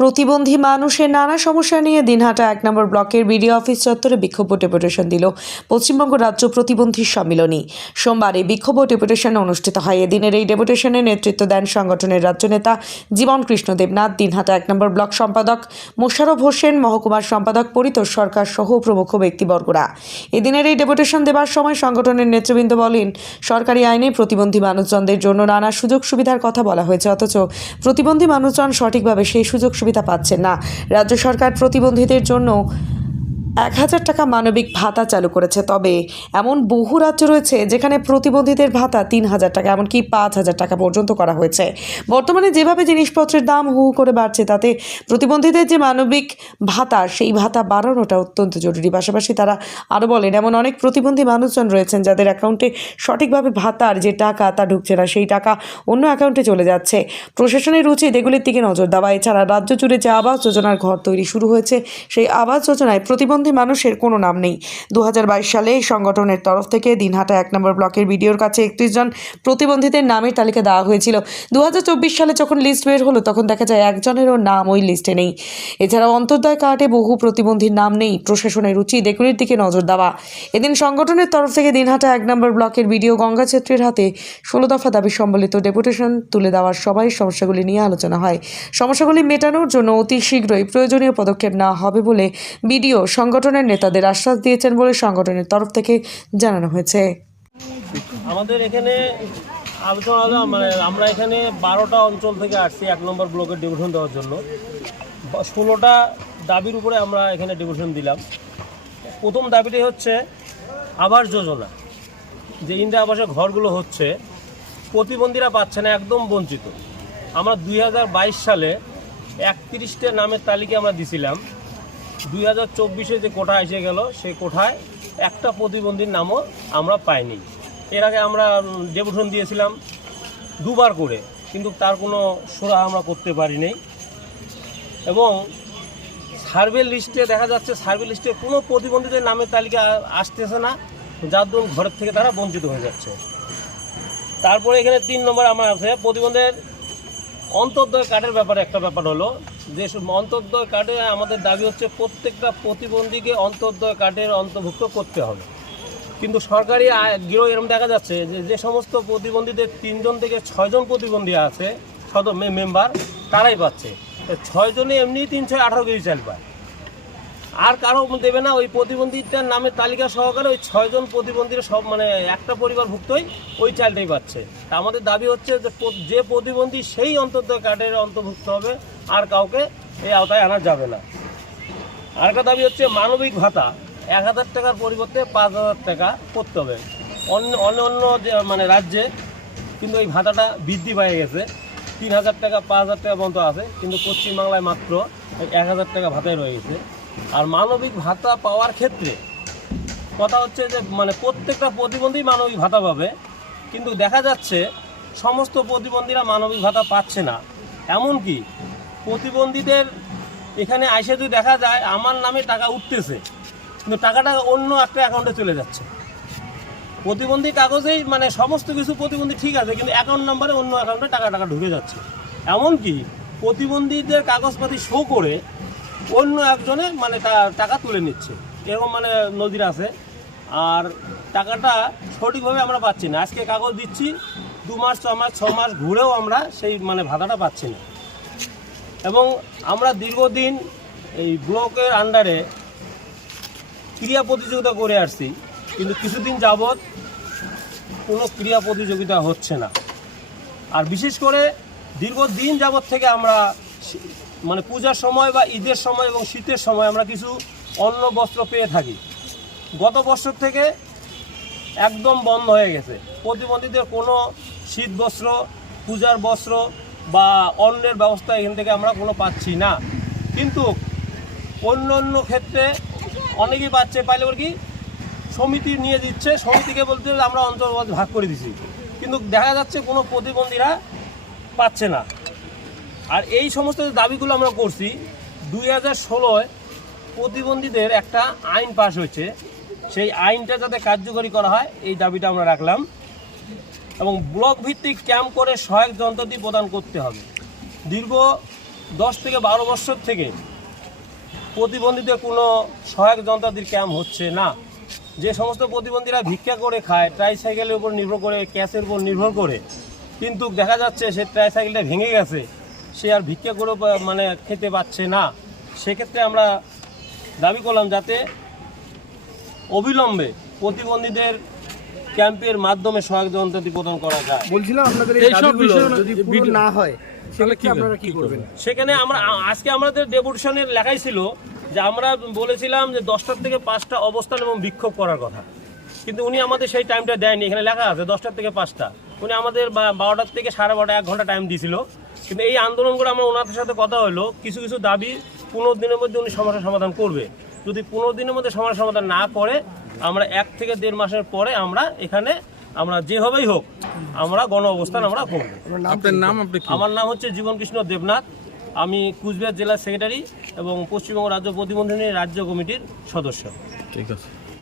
প্রতিবন্ধী মানুষের নানা সমস্যা নিয়ে দিনহাটা এক নম্বর ব্লকের বিডিও অফিস চত্বরে বিক্ষোভ ডেপুটেশন দিল পশ্চিমবঙ্গ রাজ্য প্রতিবন্ধী সম্মিলনী। সোমবার বিক্ষোভ ডেপুটেশন অনুষ্ঠিত হয়। এদিনের এই ডেপুটেশনে নেতৃত্ব দেন সংগঠনের রাজ্য নেতা জীবন কৃষ্ণ দেবনাথ দিনহাটা এক নম্বর ব্লক সম্পাদক মোশারফ হোসেন, মহকুমার সম্পাদক পরিতোষ সরকার সহ প্রমুখ ব্যক্তিবর্গরা। এদিনের এই ডেপুটেশন দেওয়ার সময় সংগঠনের নেতৃবৃন্দ বলেন, সরকারি আইনে প্রতিবন্ধী মানুষজনদের জন্য নানা সুযোগ সুবিধার কথা বলা হয়েছে, অথচ প্রতিবন্ধী মানুষজন সঠিকভাবে সেই সুযোগ সুবিধা পাচ্ছেন না। রাজ্য সরকার প্রতিবন্ধীদের জন্য এক হাজার টাকা মানবিক ভাতা চালু করেছে, তবে এমন বহু রাজ্য রয়েছে যেখানে প্রতিবন্ধীদের ভাতা তিন হাজার টাকা, এমনকি পাঁচ হাজার টাকা পর্যন্ত করা হয়েছে। বর্তমানে যেভাবে জিনিসপত্রের দাম হু করে বাড়ছে, তাতে প্রতিবন্ধীদের যে মানবিক ভাতা, সেই ভাতা বাড়ানোটা অত্যন্ত জরুরি। পাশাপাশি তারা আরও বলেন, এমন অনেক প্রতিবন্ধী মানুষজন রয়েছেন যাদের অ্যাকাউন্টে সঠিকভাবে ভাতার যে টাকা তা ঢুকছে না, সেই টাকা অন্য অ্যাকাউন্টে চলে যাচ্ছে। প্রশাসনের উচিত এগুলির দিকে নজর দেওয়া। এছাড়া রাজ্য জুড়ে যে আবাস যোজনার ঘর তৈরি শুরু হয়েছে, সেই আবাস যোজনায় প্রতিবন্ধী মানুষের কোনো নাম নেই। দু হাজার বাইশ সালে এই সংগঠনের তরফ থেকে দিনহাটা এক নম্বর ব্লকের বিডিওর কাছে একত্রিশ জন প্রতিবন্ধীদের নামের তালিকা দেওয়া হয়েছিল। দু হাজার চব্বিশ সালে যখন লিস্ট বের হলো, তখন দেখা যায় একজনেরও নাম ওই লিস্টে নেই। এছাড়াও অন্তর্দয় কার্ডে বহু প্রতিবন্ধীর নাম নেই। প্রশাসনের উচিত এগুলির দিকে নজর দেওয়া। এদিন সংগঠনের তরফ থেকে দিনহাটা এক নম্বর ব্লকের বিডিও গঙ্গা ছেত্রীর হাতে ষোলো দফা দাবি সম্বলিত ডেপুটেশন তুলে দেওয়ার সবাই সমস্যাগুলি নিয়ে আলোচনা হয়। সমস্যাগুলি মেটানোর জন্য অতি শীঘ্রই প্রয়োজনীয় পদক্ষেপ নেওয়া হবে বলে বিডিও সংগঠনের নেতাদের আশ্বাস দিয়েছেন বলে সংগঠনের তরফ থেকে জানানো হয়েছে। আমাদের এখানে আলোচনা মানে আমরা এখানে বারোটা অঞ্চল থেকে আসছি এক নম্বর ব্লকের ডিভিশন দেওয়ার জন্য। ষোলোটা দাবির উপরে আমরা এখানে ডিভিশন দিলাম। প্রথম দাবিটি হচ্ছে আবাস যোজনা। যে ইন্দিরা আবাসের ঘরগুলো হচ্ছে, প্রতিবন্ধীরা পাচ্ছে না, একদম বঞ্চিত। আমরা দুই হাজার বাইশ সালে একত্রিশটা নামের তালিকা আমরা দিছিলাম। দুই হাজার চব্বিশে যে কোঠা এসে গেল, সেই কোঠায় একটা প্রতিবন্ধীর নামও আমরা পাইনি। এর আগে আমরা ডেপুটেশন দিয়েছিলাম দুবার করে, কিন্তু তার কোনো সুরা আমরা করতে পারিনি। এবং সার্ভে লিস্টে, দেখা যাচ্ছে সার্ভে লিস্টে কোনো প্রতিবন্ধীদের নামের তালিকা আসতেছে না, যার দরুন ঘরের থেকে তারা বঞ্চিত হয়ে যাচ্ছে। তারপরে এখানে তিন নম্বর আমার আছে প্রতিবন্ধের অন্তর্দয় কার্ডের ব্যাপারে একটা ব্যাপার হলো যে সব অন্তর্দয় কার্ডে আমাদের দাবি হচ্ছে প্রত্যেকটা প্রতিবন্ধীকে অন্তর্দয় কার্ডের অন্তর্ভুক্ত করতে হবে। কিন্তু সরকারি গৃহ এরকম দেখা যাচ্ছে যে যে সমস্ত প্রতিবন্ধীদের তিনজন থেকে ছয়জন প্রতিবন্ধী আছে সদ মেম্বার, তারাই পাচ্ছে। ছয়জনে এমনি তিন ছয় আঠারো কেজি চাল পায়। আর কারও দেবে না, ওই প্রতিবন্ধীটার নামের তালিকা সহকারে ওই ছয়জন প্রতিবন্ধীর সব মানে একটা পরিবারভুক্তই ওই চালটাই পাচ্ছে। তা আমাদের দাবি হচ্ছে যে যে প্রতিবন্ধী সেই অন্তর্দয় কার্ডের অন্তর্ভুক্ত হবে আর কাউকে এই আওতায় আনা যাবে না। আরেকটা দাবি হচ্ছে, মানবিক ভাতা এক হাজার টাকার পরিবর্তে পাঁচ হাজার টাকা করতে হবে। অন্য অন্য অন্য মানে রাজ্যে কিন্তু এই ভাতাটা বৃদ্ধি পেয়ে গেছে। তিন হাজার টাকা, পাঁচ হাজার টাকা পর্যন্ত আছে, কিন্তু পশ্চিমবাংলায় মাত্র এক হাজার টাকা ভাতাই রয়ে গেছে। আর মানবিক ভাতা পাওয়ার ক্ষেত্রে কথা হচ্ছে যে মানে প্রত্যেকটা প্রতিবন্ধী মানবিক ভাতা পাবে, কিন্তু দেখা যাচ্ছে সমস্ত প্রতিবন্ধীরা মানবিক ভাতা পাচ্ছে না। এমনকি প্রতিবন্ধীদের এখানে আইসে যদি দেখা যায়, আমার নামে টাকা উঠতেছে, কিন্তু টাকাটা অন্য একটা অ্যাকাউন্টে চলে যাচ্ছে। প্রতিবন্ধী কাগজেই মানে সমস্ত কিছু প্রতিবন্ধী ঠিক আছে, কিন্তু অ্যাকাউন্ট নাম্বারে অন্য অ্যাকাউন্টে টাকা টাকা ঢুকে যাচ্ছে। এমনকি প্রতিবন্ধীদের কাগজপাতি শো করে অন্য একজনে মানে টাকা তুলে নিচ্ছে। এরকম মানে নদীর আছে। আর টাকাটা সঠিকভাবে আমরা পাচ্ছি না। আজকে কাগজ দিচ্ছি, দু মাস, ছ মাস ছ মাস ঘুরেও আমরা সেই মানে ভাতাটা পাচ্ছি না। এবং আমরা দীর্ঘদিন এই ব্লকের আন্ডারে ক্রিয়া প্রতিযোগিতা করে আসছি, কিন্তু কিছুদিন যাবৎ কোনো ক্রিয়া প্রতিযোগিতা হচ্ছে না। আর বিশেষ করে দীর্ঘদিন যাবৎ থেকে আমরা মানে পূজার সময় বা ঈদের সময় এবং শীতের সময় আমরা কিছু অন্ন, বস্ত্র পেয়ে থাকি। গত বছর থেকে একদম বন্ধ হয়ে গেছে। প্রতিবন্ধীদের কোনো শীত বস্ত্র, পূজার বস্ত্র বা অন্যের ব্যবস্থা এখান থেকে আমরা কোনো পাচ্ছি না। কিন্তু অন্য অন্য ক্ষেত্রে অনেকেই পাচ্ছে, পাইলে ওর কি, সমিতি নিয়ে দিচ্ছে, সমিতিকে বলতে আমরা অঞ্চল ভাগ করে দিছি। কিন্তু দেখা যাচ্ছে কোনো প্রতিবন্ধীরা পাচ্ছে না। আর এই সমস্ত দাবিগুলো আমরা করছি, দুই হাজার ষোলোয় প্রতিবন্ধীদের একটা আইন পাশ হয়েছে। সেই আইনটা যাতে কার্যকরী করা হয়, এই দাবিটা আমরা রাখলাম। এবং ব্লক ভিত্তিক ক্যাম্প করে সহায়ক যন্ত্রটি প্রদান করতে হবে। দীর্ঘ দশ থেকে বারো বছর থেকে প্রতিবন্ধীদের কোনো সহায়ক যন্ত্রাদির ক্যাম্প হচ্ছে না। যে সমস্ত প্রতিবন্ধীরা ভিক্ষা করে খায় ট্রাইসাইকেলের উপর নির্ভর করে ক্যাশের উপর নির্ভর করে, কিন্তু দেখা যাচ্ছে সে ট্রাইসাইকেলটা ভেঙে গেছে, সে আর ভিক্ষা করে মানে খেতে পাচ্ছে না। সেক্ষেত্রে আমরা দাবি করলাম যাতে অবিলম্বে প্রতিবন্ধীদের ক্যাম্পের মাধ্যমে সহায়ক যন্ত্রাদি প্রদান করা যায়। বলছিলাম আপনাদের এই দাবিগুলো বিষয় যদি না হয় তাহলে কি আপনারা কি করবেন? সেখানে আমরা আজকে আমাদের ডেপুটেশনের লেখাই ছিল যে আমরা বলেছিলাম যে দশটার থেকে পাঁচটা অবস্থান এবং বিক্ষোভ করার কথা। কিন্তু উনি আমাদের সেই টাইমটা দেয়নি এখানে লেখা আছে দশটার থেকে পাঁচটা। উনি আমাদের বারোটার থেকে সাড়ে বারোটা এক ঘণ্টা টাইম দিয়েছিল কিন্তু এই আন্দোলন করে আমরা ওনাদের সাথে কথা হলো কিছু কিছু দাবি পনেরো দিনের মধ্যে উনি সমস্যার সমাধান করবে। যদি পনেরো দিনের মধ্যে সমস্যার সমাধান না করে আমরা এক থেকে দেড় মাসের পরে আমরা এখানে আমরা যেভাবেই হোক আমরা গণ অবস্থান আমরা করব। আপনার নাম আমার নাম হচ্ছে জীবন কৃষ্ণ দেবনাথ। আমি কুচবিহার জেলার সেক্রেটারি এবং পশ্চিমবঙ্গ রাজ্য প্রতিবন্ধী রাজ্য কমিটির সদস্য। ঠিক আছে।